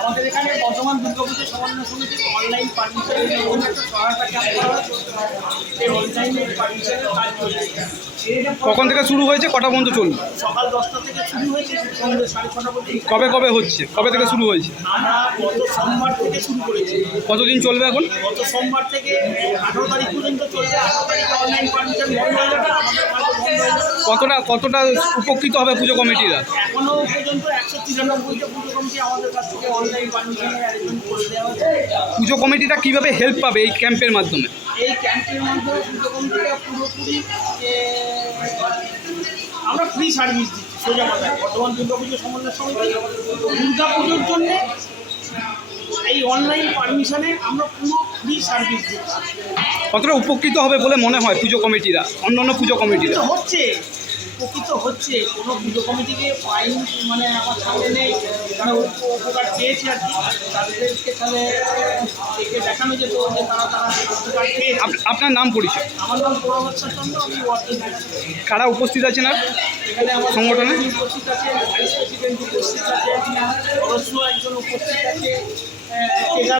আমাদের এখানে বর্ধমান দুর্গাপুজো সমন্বয় সমিতির অনলাইন পারমিশনের জন্য একটা সহায়তা ক্যাম্প করা হচ্ছে। এই অনলাইনের পারমিশনের কাজ চলছে। কখন থেকে শুরু হয়েছে, কটা পর্যন্ত চলবে? সকাল 10টা থেকে শুরু হয়েছে, সন্ধ্যে 6:30 পর্যন্ত। কবে কবে হচ্ছে, কবে থেকে শুরু হয়েছে? আমরা গত সোমবার থেকে শুরু করেছি। কতদিন চলবে এখন? গত সোমবার থেকে 18 তারিখ পর্যন্ত চলবে। 18 তারিখে অনলাইন পারমিশন বন্ধ হয়ে যাবে, আমাদের কাজ বন্ধ হয়ে যাবে। কতটা উপকৃত হবে পুজো কমিটিরা? এখনো পর্যন্ত 193টা পুজো কমিটি আমাদের কাছ থেকে অনলাইন পারমিশনের অ্যারেঞ্জমেন্ট করে দেওয়া হয়েছে। পুজো কমিটিটা কিভাবে হেল্প পাবে এই ক্যাম্পের মাধ্যমে? এই ক্যাম্পের মাধ্যমে পুজো কমিটিরা পুরোপুরি আমরা ফ্রি সার্ভিস দিচ্ছি। সোজা কথায় বর্তমান দুর্গাপুজো সমন্বয় সমিতি দুর্গা পুজোর জন্যে এই অনলাইন পারমিশনে আমরা পুরো ফ্রি সার্ভিস দিচ্ছি। কতটা উপকৃত হবে বলে মনে হয় পুজো কমিটিরা, অন্যান্য পুজো কমিটিরা? উপকৃত হচ্ছে। কোনো পুজো কমিটিকে পাইনি, মানে আমার সামনে নেই, মানে উপকার পেয়েছে আর কি। তাদেরকে তাহলে একে দেখানো যেত যে তারা উপকার পেয়েছে। আপনার নাম পরিচয়? আমার নাম পরবর্তী চন্দ্র, আমি ওয়ার্ডের কারা উপস্থিত আছেন আর এখানে আমার সংগঠনে? উপস্থিত আছে, ভাইস প্রেসিডেন্ট উপস্থিত আছে, সদস্য একজন উপস্থিত আছে।